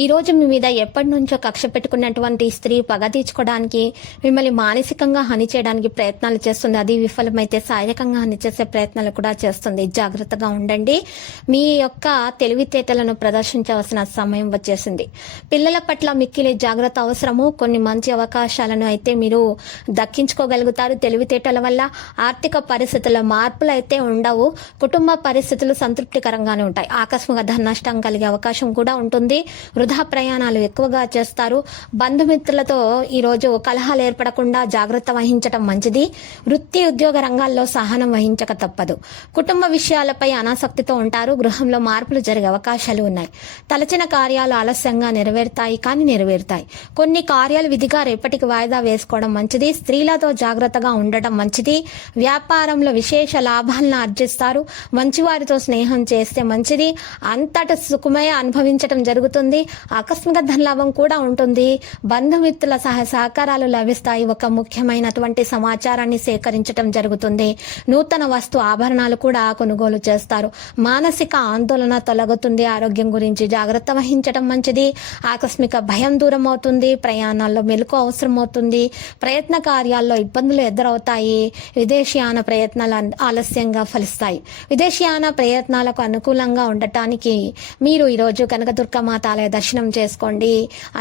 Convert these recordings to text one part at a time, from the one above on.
ఈరోజు మీ మీద ఎప్పటి నుంచో కక్ష పెట్టుకున్నటువంటి స్త్రీ పగ తీర్చుకోవడానికి మిమ్మల్ని మానసికంగా హాని చేయడానికి ప్రయత్నాలు చేస్తుంది. అది విఫలమైతే శారీరకంగా హాని చేసే ప్రయత్నాలు కూడా చేస్తుంది. జాగ్రత్తగా ఉండండి. మీ యొక్క తెలివితేటలను ప్రదర్శించవలసిన సమయం వచ్చేసింది. పిల్లల పట్ల మిక్కిలి జాగ్రత్త అవసరము. కొన్ని మంచి అవకాశాలను అయితే మీరు దక్కించుకోగలుగుతారు. తెలివితేటల వల్ల ఆర్థిక పరిస్థితుల మార్పులు అయితే ఉండవు. కుటుంబ పరిస్థితులు సంతృప్తికరంగానే ఉంటాయి. ఆకస్మిక ధన నష్టం కలిగే అవకాశం కూడా ఉంటుంది. వృధా ప్రయాణాలు ఎక్కువగా చేస్తారు. బంధుమిత్రులతో ఈరోజు కలహాలు ఏర్పడకుండా జాగ్రత్త వహించటం మంచిది. వృత్తి ఉద్యోగ రంగాల్లో సహనం వహించక తప్పదు. కుటుంబ విషయాలపై అనాసక్తితో ఉంటారు. గృహంలో మార్పులు జరిగే అవకాశాలు ఉన్నాయి. తలచిన కార్యాలు ఆలస్యంగా నెరవేరుతాయి కానీ నెరవేరుతాయి. కొన్ని కార్యాలు విధిగా రేపటికి వాయిదా వేసుకోవడం మంచిది. స్త్రీలతో జాగ్రత్తగా ఉండటం మంచిది. వ్యాపారంలో విశేష లాభాలను ఆర్జిస్తారు. మంచివారితో స్నేహం చేస్తే మంచిది. అంతట సుఖమయ అనుభవించడం జరుగుతుంది. ఆకస్మిక ధనలాభం కూడా ఉంటుంది. బంధుమిత్రుల సహ సహకారాలు లభిస్తాయి. ఒక ముఖ్యమైనటువంటి సమాచారాన్ని సేకరించడం జరుగుతుంది. నూతన వస్తు ఆభరణాలు కూడా కొనుగోలు చేస్తారు. మానసిక ఆందోళన తొలగుతుంది. ఆరోగ్యం గురించి జాగ్రత్త వహించడం మంచిది. ఆకస్మిక భయం దూరం అవుతుంది. ప్రయాణాల్లో మెలకు అవసరం అవుతుంది. ప్రయత్న కార్యాల్లో ఇబ్బందులు ఎదురవుతాయి. విదేశీయాన ప్రయత్నాలు ఆలస్యంగా ఫలిస్తాయి. విదేశీయాన ప్రయత్నాలకు అనుకూలంగా ఉండటానికి మీరు ఈరోజు కనకదుర్గ మాత ఆలయ దర్శనం చేసుకోండి.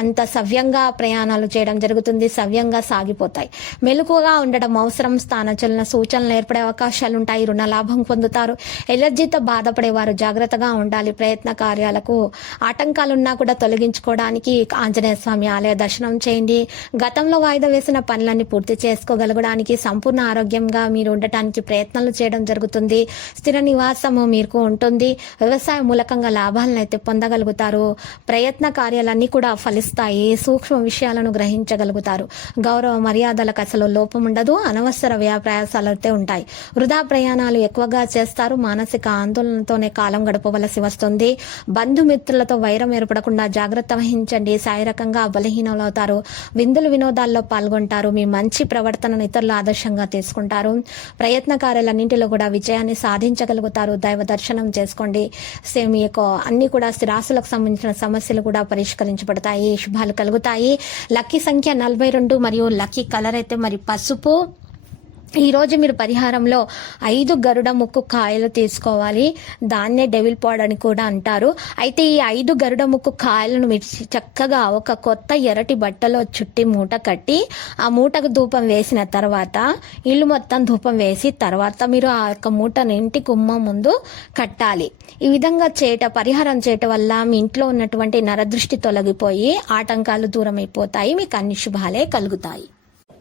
అంత సవ్యంగా ప్రయాణాలు చేయడం జరుగుతుంది. సవ్యంగా సాగిపోతాయి. మెలకుగా ఉండడం అవసరం. స్థానచలన సూచనలు ఏర్పడే అవకాశాలు ఉంటాయి రుణ లాభం పొందుతారు. ఎలర్జీతో బాధపడేవారు జాగ్రత్తగా ఉండాలి. ప్రయత్న కార్యాలకు ఆటంకాలున్నా కూడా తొలగించుకోవడానికి ఆంజనేయ స్వామి ఆలయ దర్శనం చేయండి. గతంలో వాయిదా వేసిన పనులన్నీ పూర్తి చేసుకోగలగడానికి సంపూర్ణ ఆరోగ్యంగా మీరు ఉండటానికి ప్రయత్నాలు చేయడం జరుగుతుంది. స్థిర నివాసము మీకు ఉంటుంది. వ్యవసాయ మూలకంగా లాభాలను అయితే పొందగలుగుతారు. ప్రయత్న కార్యాలన్నీ కూడా ఫలిస్తాయి. సూక్ష్మ విషయాలను గ్రహించగలుగుతారు. గౌరవ మర్యాదలకు అసలు లోపం ఉండదు. అనవసర వ్యాప్రయాసాలైతే ఉంటాయి. వృధా ప్రయాణాలు ఎక్కువగా చేస్తారు. మానసిక ఆందోళనతోనే కాలం గడపవలసి వస్తుంది. బంధుమిత్రులతో వైరం ఏర్పడకుండా జాగ్రత్త వహించండి. శారీరకంగా బలహీనలవుతారు. విందులు వినోదాల్లో పాల్గొంటారు. మీ మంచి ప్రవర్తనను ఇతరులు ఆదర్శంగా తీసుకుంటారు. ప్రయత్న కార్యాలన్నింటిలో కూడా విజయాన్ని సాధించగలుగుతారు. దైవ దర్శనం చేసుకోండి. సే- మీ యొక్క అన్ని కూడా స్థిరాస్తులకు సంబంధించిన సమస్యలు కూడా పరిష్కరించబడతాయి. శుభాలు కలుగుతాయి. లక్కీ సంఖ్య నలభై రెండు మరియు లక్కీ కలర్ అయితే మరి పసుపు. ఈరోజు మీరు పరిహారంలో ఐదు గరుడ ముక్కు కాయలు తీసుకోవాలి. దాన్నే డెవిల్ పాడ్ అని కూడా అంటారు. అయితే ఈ ఐదు గరుడ ముక్కు కాయలను మీరు చక్కగా ఒక కొత్త ఎరటి బట్టలో చుట్టి మూట కట్టి ఆ మూటకు ధూపం వేసిన తర్వాత ఇల్లు మొత్తం ధూపం వేసి తర్వాత మీరు ఆ యొక్క మూటను ఇంటి కుమ్మ ముందు కట్టాలి. ఈ విధంగా చేయట పరిహారం చేయటం వల్ల మీ ఇంట్లో ఉన్నటువంటి నరదృష్టి తొలగిపోయి ఆటంకాలు దూరం అయిపోతాయి మీకు అన్ని శుభాలే కలుగుతాయి.